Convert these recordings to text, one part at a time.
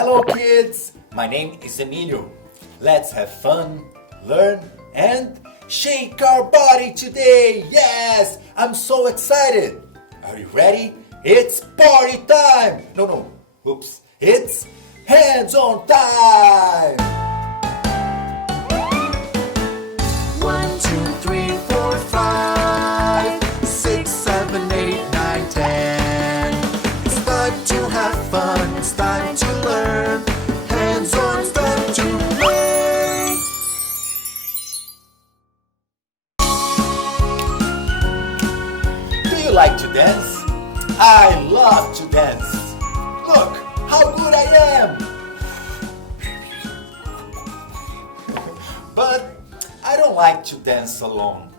Hello kids, my name is Emilio. Let's have fun, learn, and shake our body today. Yes, I'm so excited. Are you ready? It's party time. Oops. It's hands-on time. 1, 2, 3, 4, 5, 6, 7, 8, 9, 10. It's time to have fun. It's time to learn. Hands-on, it's time to play. Do you like to dance? I love to dance. Look how good I am. But I don't like to dance alone.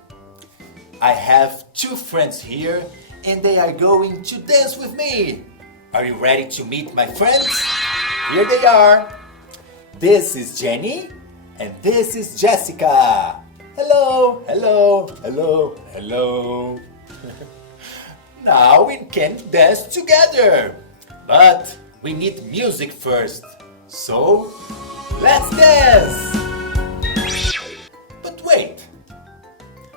I have two friends here and they are going to dance with me. Are you ready to meet my friends? Here they are. This is Jenny and this is Jessica. Hello, hello, hello, hello. Now we can dance together. But we need music first. So, let's dance! But wait,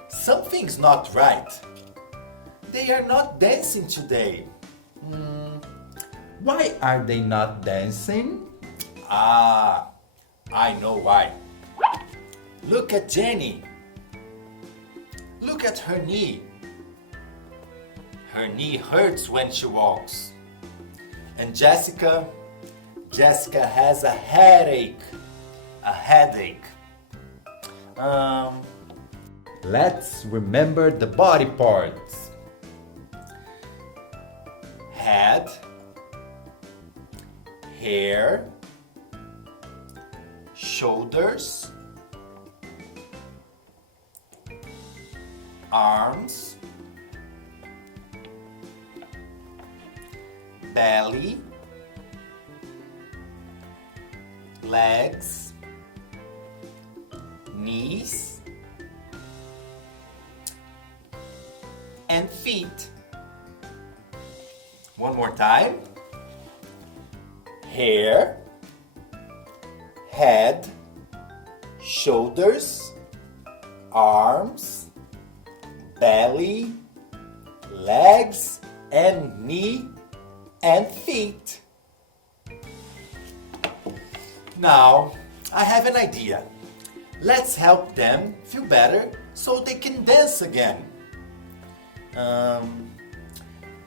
something's not right. They are not dancing today. Why are they not dancing? I know why. Look at Jenny. Look at her knee. Her knee hurts when she walks. And Jessica has a headache. Let's remember the body parts. Head, hair, shoulders, arms, belly, legs, knees, and feet. One more time. Hair, head, shoulders, arms, belly, legs, and knee and feet. Now, I have an idea. Let's help them feel better so they can dance again.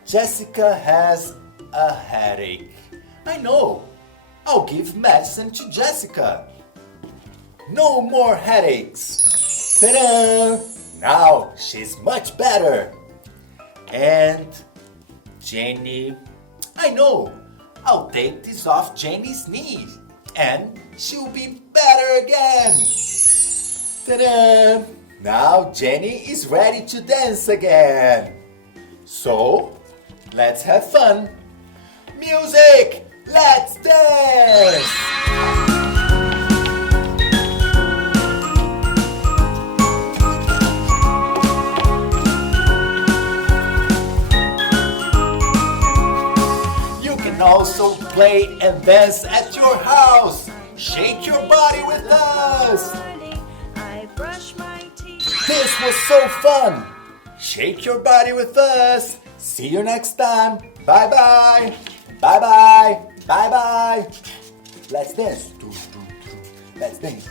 Jessica has a headache. I know. I'll give medicine to Jessica. No more headaches. Ta-da! Now she's much better. And Jenny, I know. I'll take this off Jenny's knee and she'll be better again. Ta-da! Now Jenny is ready to dance again. So, let's have fun. Music! Let's dance! You can also play and dance at your house. Shake your body with us. This was so fun. Shake your body with us. See you next time. Bye bye. Bye bye. Bye bye. Let's dance. Let's dance.